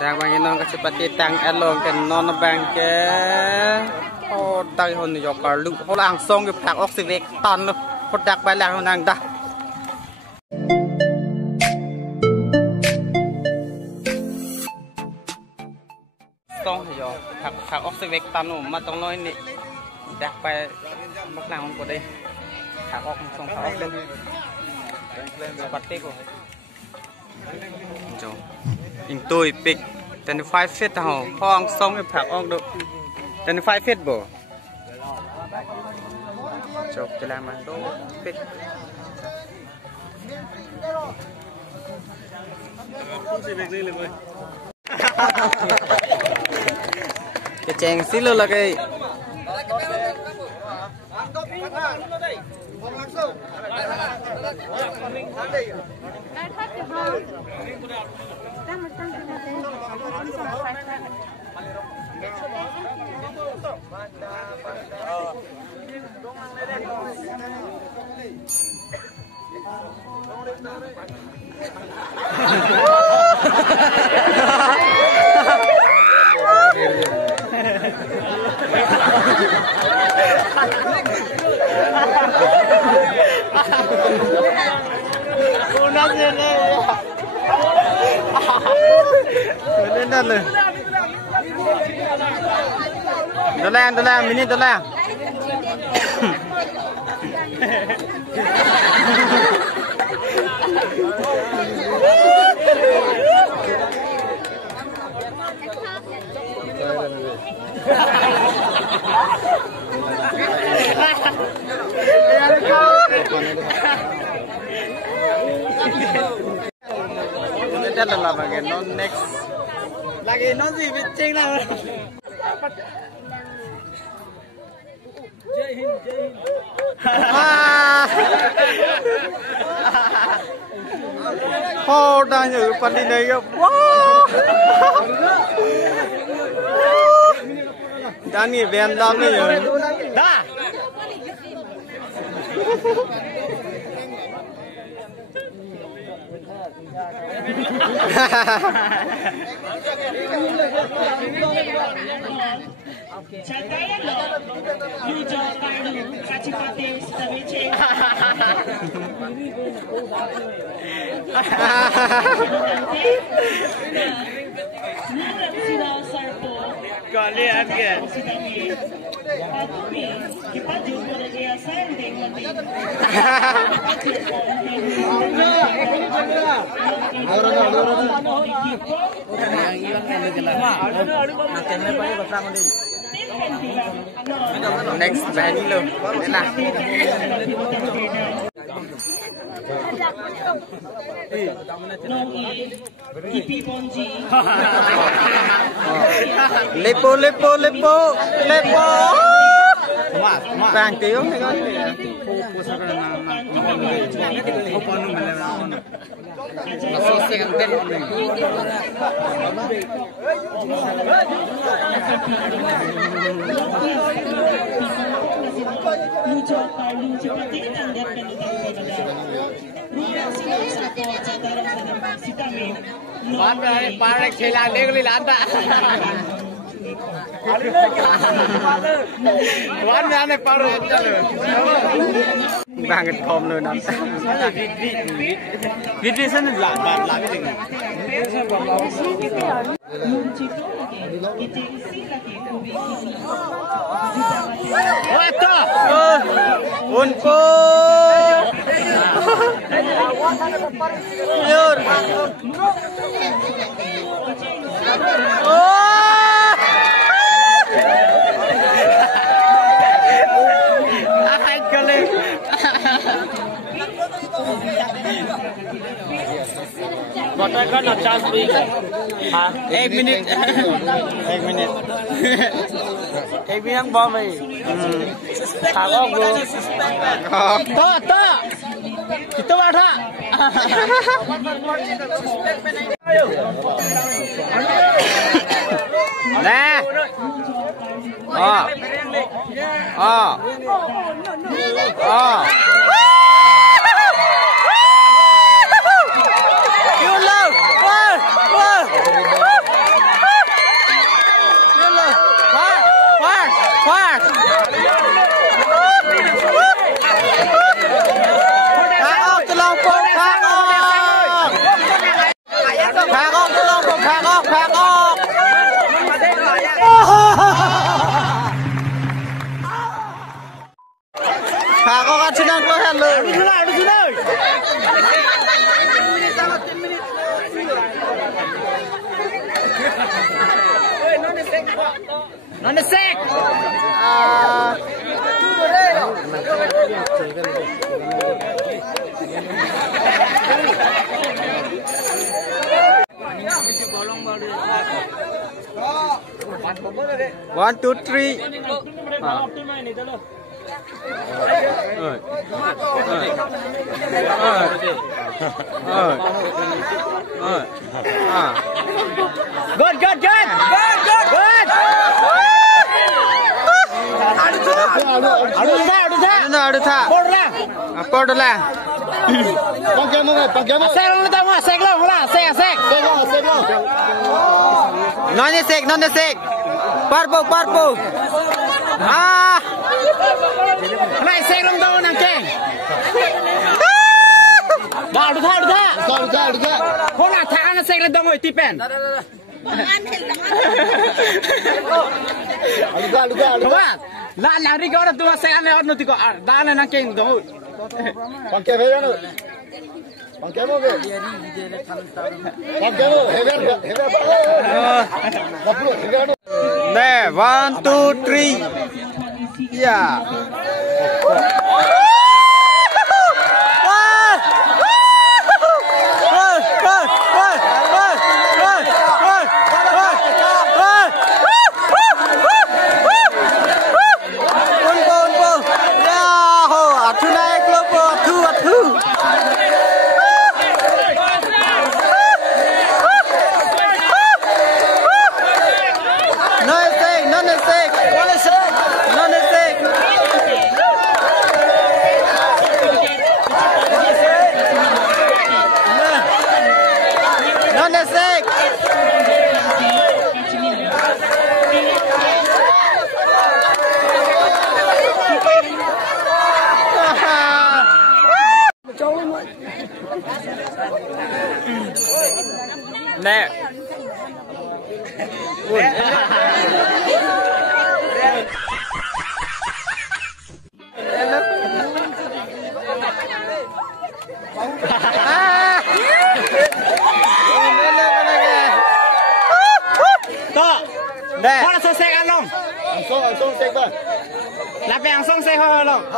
đang bang ini orang seperti tang elong kan non bang ke oh tay hon ni jokar lu holang song ke phak oxivek ton lu produk balang nang dah song yo phak oxivek ton lu ma tong noi ni dakไปมักนางมันก็ได้phak ok song phak ok lên seperti ko jo in tôi pick 25 feet เฮาพองส่งให้ผักออกดู25 feet บ่จบจะลามาดูปิดจะแจงซิเลยละcái Đô la mini đô la ini adalah bagian non next lagi non sih bicing lah Jai Hind Jai Hind oh đang ở phần đi này kìa đang nghỉ ven lắm đấy rồi đã Chandaya lo, Yujo Palu, Kacipati, Staviche. Sila Sarpo. Kalian ke? Kami kita juga lagi asal dengan next bani lo, enak. Ipi Ponji. Lepo. Bang tiung ni kan? Parek cila negeri landa. Wan ane parek jalu. Banget kom lo nanti. Video sana lah ini. Wata, unko. Yur. Water kan nak charge beri. हाँ एक मिनट एक भी हम बॉम है खाओ ब्रो तो कितना बैठा nè Non the sec. One, two, three. Good. Non the sec. Purple. Lại xe lông đâu nàng keng. Đó được tha. Không là thả nó xe lên đâu rồi tí pen. Không à? Là đi gọi là tôi xe ăn này nó thì có đã là nàng keng đâu. Bằng kẹp hết rồi. Bằng kẹp không vậy? Bằng kẹp không? Hết rồi. There, 1, 2, 3. Yeah. Nè. Nè. Có là số xe ăn không? Số xe ba. Là về ăn xong xe hơi không?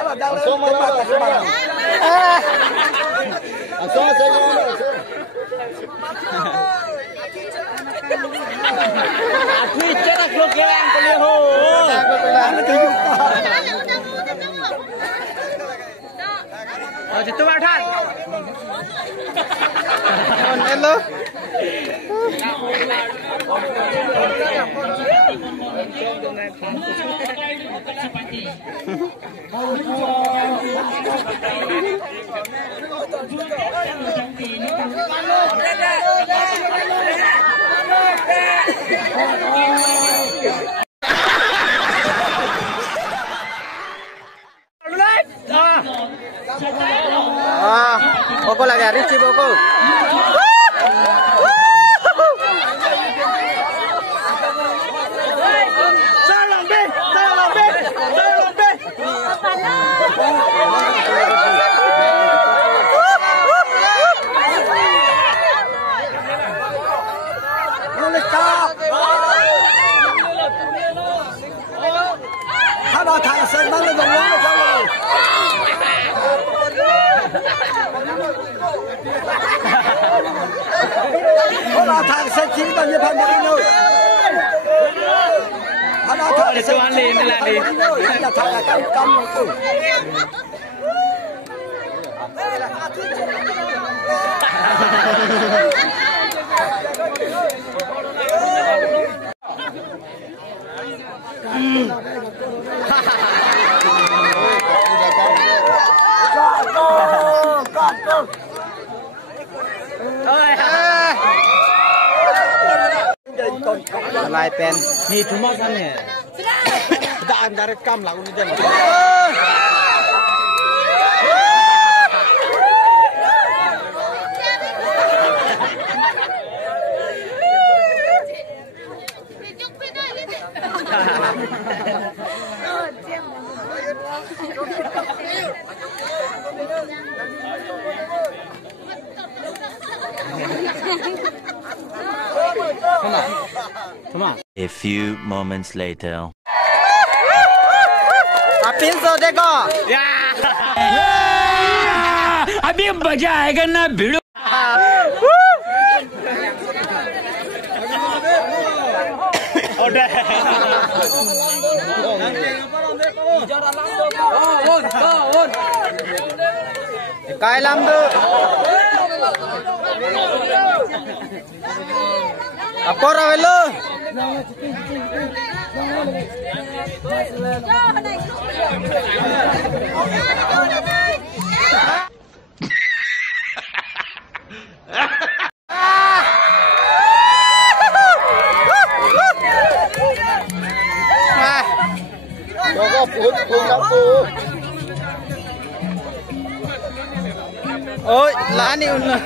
Số mà là số mà. Số xe không? Aku cerak lo kelang kali ho. Oh, itu badan. Hello. Boko lagi Richie Boko. Nó thằng sơn nó dùng nó sao rồi? Nó là thằng sơn chín bao nhiêu phần đi rồi? Nó là thằng sơn chín là đi. Là thằng là cam rồi. Lai pen ni cuma sana. Kita antara kam lah ini jangan. A few moments later. Apin so देखो अभी मजा आएगा ना भिड़ो काय लाम दो apa rawelo Joko pun lampu. oi lani unna